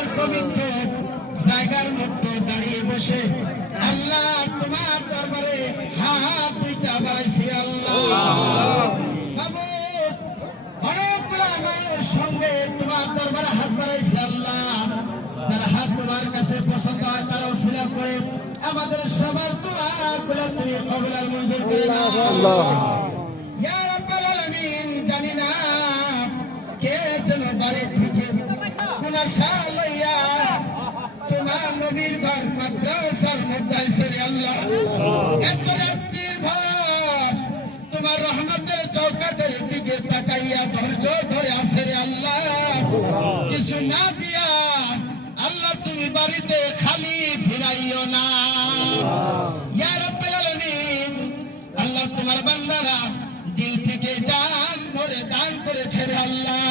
আপনার পবিত্র জায়গার মধ্যে দাঁড়িয়ে বসে আল্লাহ তোমার দরবারে হাত দুইটা বাড়াইছি আল্লাহ। সঙ্গে তোমার দরবারে হাত বাড়াইছে আল্লাহ। যার হাত তোমার কাছে পছন্দ হয় তারা অশিলা করে আমাদের সবার দোয়া গুলো তুমি কবুল মঞ্জুর করে নাও। জানি না কে যেন বাড়ি আশা লইয়া তোমার নবীর ঘর মাদ্রাসার মধ্যে আল্লাহ। এত রাত্রির ভর তোমার রহমতের চৌকাটের দিকে তাকাইয়া ধৈর্য ধরে আসে রে আল্লাহ। কিছু না দিয়া আল্লাহ তুমি বাড়িতে খালি ফিরাইও না। আল্লাহ তোমার বান্দারা দিল থেকে জান ভরে দান করেছে আল্লাহ।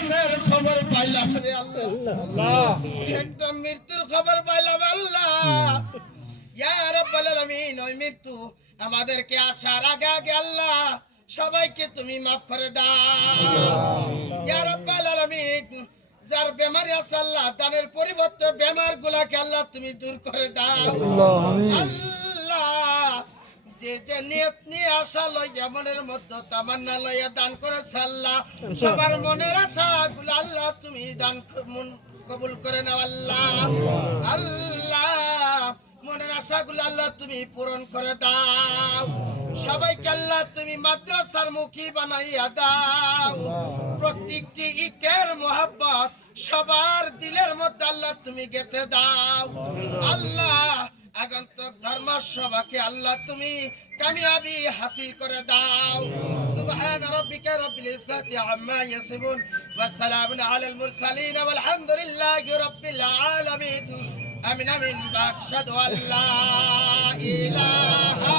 মরণের খবর পাইলাম রে আল্লাহ। একটা মৃত্যুর খবর পাইলাম আল্লাহ। ইয়া রাব্বাল আলামিন ওই মৃত্যু আমাদেরকে আসার আগে আগে আল্লাহ সবাইকে তুমি মাফ করে দাও। ইয়া রাব্বাল আলামিন যার বেমারি আছে আল্লাহ তাদের পরিবর্তে বেমার গুলাকে আল্লাহ তুমি দূর করে দাও। আল্লাহ যে যে নিয়ত নিয়ে আশা লইয়া মনের মধ্যে তামান্না লইয়া দান আল্লাহ সবার মনের আশা গুলো আল্লাহ তুমি দান কবুল করে নাও আল্লাহ। আল্লাহ মনের আশাগুলো আল্লাহ তুমি পূরণ করে দাও। সবাইকে আল্লাহ তুমি মাদ্রাসার মুখী বানাইয়া দাও। প্রত্যেকটি ইকের মোহাব্বত সবার দিলের মধ্যে আল্লাহ তুমি গেতে দাও। আল্লাহ আগন্তক ধর্ম সভাকে আল্লাহ তুমি কামিয়াবি হাসিল করে দাও। সুবহান রাব্বিকা রাব্বিল ইজ্জাতি আম্মা ইয়াসিফুন ওয়া সালামুন আলাল মুরসালিন ওয়াল হামদুলিল্লাহি রাব্বিল আলামিন। আমিন আমিন বাকশাদু আল্লাহ ইলাহা